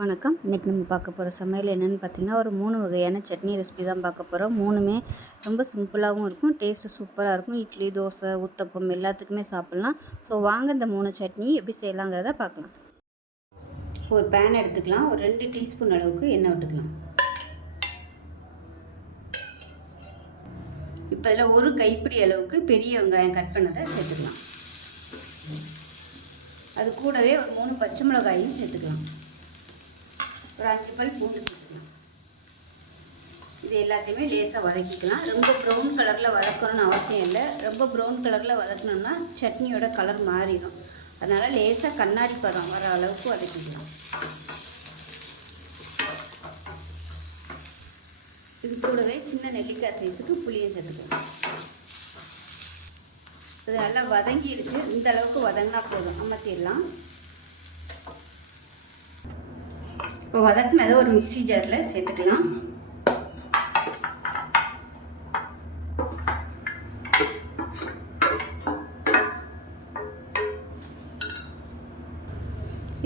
வணக்கம். இன்றைக்கி நம்ம பார்க்க போகிற சமையல் என்னென்னு பார்த்தீங்கன்னா ஒரு மூணு வகையான சட்னி ரெசிபி தான் பார்க்க போகிறோம் மூணுமே ரொம்ப சிம்பிளாகவும் இருக்கும் டேஸ்ட்டு சூப்பராக இருக்கும். இட்லி தோசை ஊத்தப்பம் எல்லாத்துக்குமே சாப்பிட்லாம். ஸோ வாங்க இந்த மூணு சட்னி எப்படி செய்யலாங்கிறத பார்க்கலாம். ஒரு பேன் எடுத்துக்கலாம். ஒரு ரெண்டு டீஸ்பூன் அளவுக்கு எண்ணெய் விட்டுக்கலாம். இப்போ இதில் ஒரு கைப்பிடி அளவுக்கு பெரிய வெங்காயம் கட் பண்ணதை சேர்த்துக்கலாம். அது கூடவே ஒரு மூணு பச்சை மிளகாயும் சேர்த்துக்கலாம். ஒரு அஞ்சு பல் பூண்டு சேர்த்துக்கலாம் இது எல்லாத்தையுமே லேசாக வதக்கிக்கலாம். ரொம்ப ப்ரௌன் கலரில் வதக்கணும்னு அவசியம் இல்லை. ரொம்ப ப்ரௌன் கலரில் வதக்கணும்னா சட்னியோட கலர் மாறிடும். அதனால் லேசாக கண்ணாடி பதம் வர அளவுக்கு வதக்கிக்கலாம். இது கூடவே சின்ன நெல்லிக்காய் சைஸுக்கு புளியும் சேர்த்துக்கலாம். இது நல்லா வதங்கிடுச்சு. இந்த அளவுக்கு வதங்கினா போதும். அமர்த்திடலாம் இப்போ வதக்குனதை ஒரு மிக்சி ஜாரில் சேர்த்துக்கலாம்.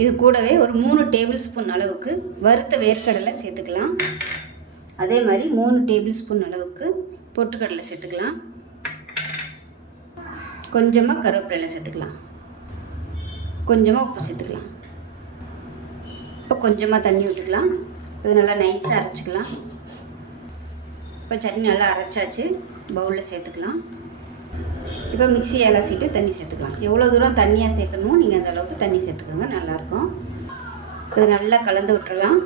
இது கூடவே ஒரு மூணு டேபிள் ஸ்பூன் அளவுக்கு வறுத்த வேர்க்கடலை சேர்த்துக்கலாம். அதே மாதிரி மூணு டேபிள் ஸ்பூன் அளவுக்கு பொட்டுக்கடலை சேர்த்துக்கலாம். கொஞ்சமாக கருவேப்பிலை சேர்த்துக்கலாம். கொஞ்சமாக உப்பு சேர்த்துக்கலாம். இப்போ கொஞ்சமாக தண்ணி விட்டுக்கலாம். இது நல்லா நைஸாக அரைச்சிக்கலாம். இப்போ சட்னி நல்லா அரைச்சாச்சு. பவுலில் சேர்த்துக்கலாம். இப்போ மிக்சி அலசிட்டு தண்ணி சேர்த்துக்கலாம். எவ்வளோ தூரம் தண்ணியாக சேர்க்கணுமோ நீங்கள் அந்த அளவுக்கு தண்ணி சேர்த்துக்கோங்க நல்லாயிருக்கும். இது நல்லா கலந்து விட்டுறலாம்.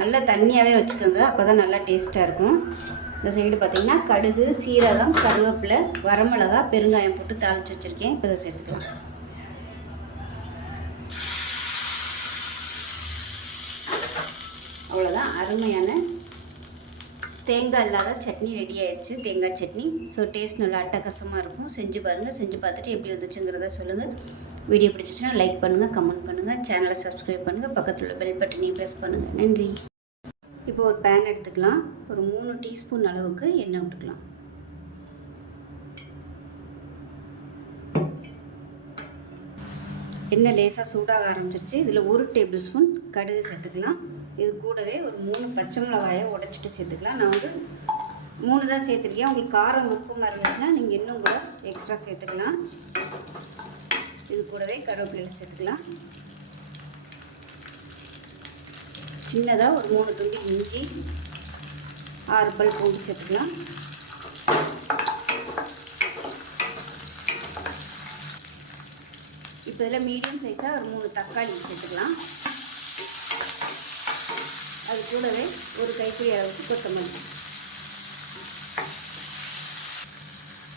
நல்லா தண்ணியாகவே வச்சுக்கோங்க அப்போ தான் நல்லா டேஸ்ட்டாக இருக்கும். இந்த சைடு பார்த்திங்கன்னா கடுகு சீரகம் கருவேப்பிலை வரமிளகா பெருங்காயம் போட்டு தாளித்து வச்சுருக்கேன். இப்போ இதை சேர்த்துக்கலாம். அவ்வளோதான் அருமையான தேங்காய் இல்லாத சட்னி ரெடி ஆயிடுச்சு. தேங்காய் சட்னி. ஸோ டேஸ்ட் நல்லா அட்டகாசமாக இருக்கும். செஞ்சு பாருங்கள் செஞ்சு பார்த்துட்டு எப்படி வந்துச்சுங்கிறத சொல்லுங்கள் வீடியோ பிடிச்சிச்சுன்னா லைக் பண்ணுங்கள் கமெண்ட் பண்ணுங்கள் சேனலை சப்ஸ்கிரைப் பண்ணுங்கள் பக்கத்தில் உள்ள பெல் பட்டனையும் ப்ரெஸ் பண்ணுங்கள் நன்றி. இப்போ ஒரு பேன் எடுத்துக்கலாம். ஒரு மூணு டீஸ்பூன் அளவுக்கு எண்ணெய் விட்டுக்கலாம் எண்ணெய் லேசாக சூடாக ஆரம்பிச்சிருச்சு. இதில் ஒரு டேபிள் ஸ்பூன் கடுகு சேர்த்துக்கலாம். இது கூடவே ஒரு மூணு பச்சை மிளகாயை உடச்சிட்டு சேர்த்துக்கலாம். நான் வந்து மூணு தான் சேர்த்துருக்கேன். உங்களுக்கு காரம் உப்புமா இருந்துச்சுன்னா நீங்கள் இன்னும் கூட எக்ஸ்ட்ரா சேர்த்துக்கலாம். இது கூடவே கருவேப்பிலை சேர்த்துக்கலாம். சின்னதாக ஒரு மூணு துண்டு இஞ்சி ஆறு பல் பூண்டு சேர்த்துக்கலாம். இப்போ இதில் மீடியம் சைஸாக ஒரு மூணு தக்காளி சேர்த்துக்கலாம். அது கூடவே ஒரு கைப்பிடி அளவுக்கு கொத்தமல்லி.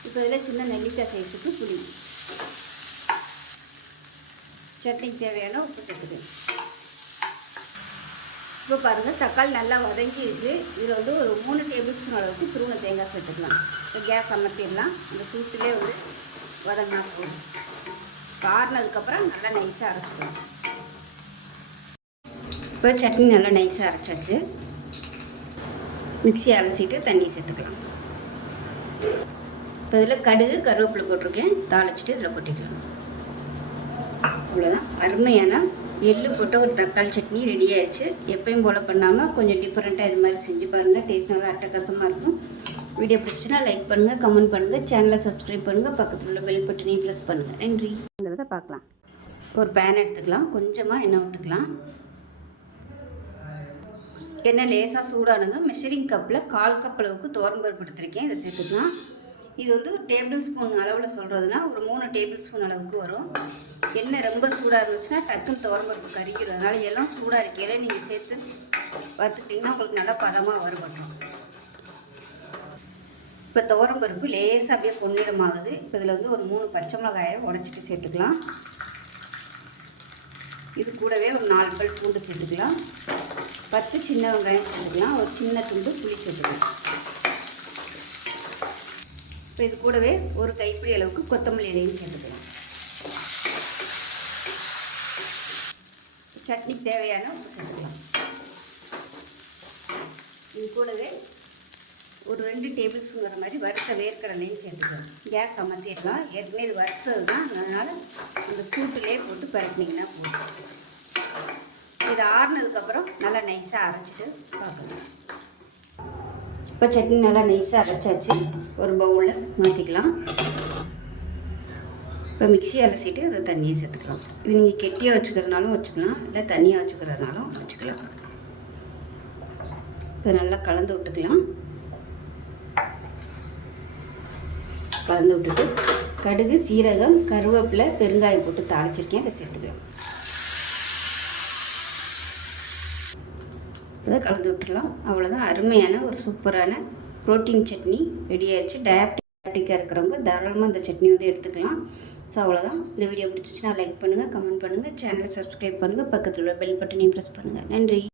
இப்போ இதில் சின்ன நெல்லிக்காய் சைஸுக்கு புளி. சட்னிக்கு தேவையான உப்பு சேர்த்துக்கணும் இப்போ பாருங்கள் தக்காளி நல்லா வதங்கிடுச்சு. இதில் வந்து ஒரு மூணு டேபிள் ஸ்பூன் அளவுக்கு துருவ தேங்காய் சேர்த்துக்கலாம். இப்போ கேஸ் அமர்த்திடலாம். இந்த சூட்டிலே வந்து வதங்கினா போதும். காரினதுக்கப்புறம் நல்லா நைஸாக அரைச்சிக்கலாம் இப்போ சட்னி நல்லா நைஸாக அரைச்சாச்சு. மிக்சி அலசிட்டு தண்ணி சேர்த்துக்கலாம். இப்போ இதில் கடுகு கருவேப்பிலை போட்டிருக்கேன். தாளிச்சிட்டு இதில் கொட்டிக்கலாம். அவ்வளோதான். அருமையான எள்ளு போட்ட ஒரு தக்காளி சட்னி ரெடி ஆயிடுச்சு. எப்பயும் போல் பண்ணாமல் கொஞ்சம் டிஃப்ரெண்ட்டாக இது மாதிரி செஞ்சு பாருங்கள் டேஸ்ட் நல்லா அட்டகாசமாக இருக்கும். வீடியோ பிடிச்சுன்னா லைக் பண்ணுங்கள் கமெண்ட் பண்ணுங்கள் சேனலை சப்ஸ்கிரைப் பண்ணுங்கள் பக்கத்தில் உள்ள பெல் பட்டனையும் ப்ரெஸ் பண்ணுங்கள் நன்றி. பண்ணுறத பார்க்கலாம். ஒரு பேன் எடுத்துக்கலாம். கொஞ்சமாக எண்ணெய் விட்டுக்கலாம். எண்ணெய் லேசாக சூடானதும் மெஷரிங் கப்பில் கால் கப் அளவுக்கு தோரம்பருப்பு எடுத்திருக்கேன். இதை சேர்த்துக்கலாம். இது வந்து டேபிள் ஸ்பூன் அளவில் சொல்கிறதுனா ஒரு மூணு டேபிள் ஸ்பூன் அளவுக்கு வரும். எண்ணெய் ரொம்ப சூடாக இருந்துச்சுன்னா டக்குன்னு துவரம்பருப்பு கறிக்கிறதுனால அதனால் எல்லாம் சூடாக இருக்கையில் நீங்கள் சேர்த்து வறுத்துக்கிட்டிங்கன்னா உங்களுக்கு நல்லா பதமாக வறுபட்டுரும். இப்போ துவரம்பருப்பு லேசாக அப்படியே பொன்னிறமாகுது. இப்போ இதில் வந்து ஒரு மூணு பச்சை மிளகாயை உடச்சிட்டு சேர்த்துக்கலாம். இது கூடவே ஒரு நாலு பல் பூண்டு சேர்த்துக்கலாம். பத்து சின்ன வெங்காயம் சேர்த்துக்கலாம். ஒரு சின்ன துண்டு புளி சேர்த்துக்கலாம். இப்போ இது கூடவே ஒரு கைப்பிடி அளவுக்கு கொத்தமல்லி இலையும் சேர்த்துக்கலாம். சட்னிக்கு தேவையான உப்பு சேர்த்துக்கலாம். இது கூடவே ஒரு ரெண்டு டேபிள் ஸ்பூன் வர மாதிரி வறுத்த வேர்க்கடலையும் சேர்த்துக்கலாம் கேஸ் அமர்த்திடலாம். ஏற்கனவே இது வறுத்தது தான். அதனால் அந்த சூட்டுலேயே போட்டு பரட்டினீங்கன்னா போதும். இது ஆறுனதுக்கப்புறம் நல்லா நைஸாக அரைச்சிட்டு பார்க்கலாம். இப்போ சட்னி நல்லா நைஸாக அரைச்சாச்சு. ஒரு பவுலில் மாற்றிக்கலாம் இப்போ மிக்சி அலசிட்டு அதை தண்ணியை சேர்த்துக்கலாம். இது நீங்கள் கெட்டியாக வச்சுக்கிறதுனாலும் வச்சுக்கலாம். இல்லை தண்ணியாக வச்சுக்கிறதுனாலும் வச்சுக்கலாம். இப்போ நல்லா கலந்து விட்டுக்கலாம். கலந்து விட்டுட்டு கடுகு சீரகம் கருவேப்பிலை பெருங்காயம் போட்டு தாளிச்சிருக்கேன். அதை சேர்த்துக்கலாம். இப்போதான் கலந்து விட்டுடலாம். அவ்வளோதான் அருமையான ஒரு சூப்பரான ப்ரோட்டீன் சட்னி ரெடி ஆயிடுச்சு. டயபெட்டிக்காக இருக்கிறவங்க தாராளமாக இந்த சட்னி வந்து எடுத்துக்கலாம். ஸோ அவ்வளோதான் இந்த வீடியோ பிடிச்சிச்சுன்னா லைக் பண்ணுங்கள் கமெண்ட் பண்ணுங்கள் சேனலை சப்ஸ்கிரைப் பண்ணுங்கள் பக்கத்தில் உள்ள பெல் பட்டனையும் ப்ரெஸ் பண்ணுங்கள் நன்றி.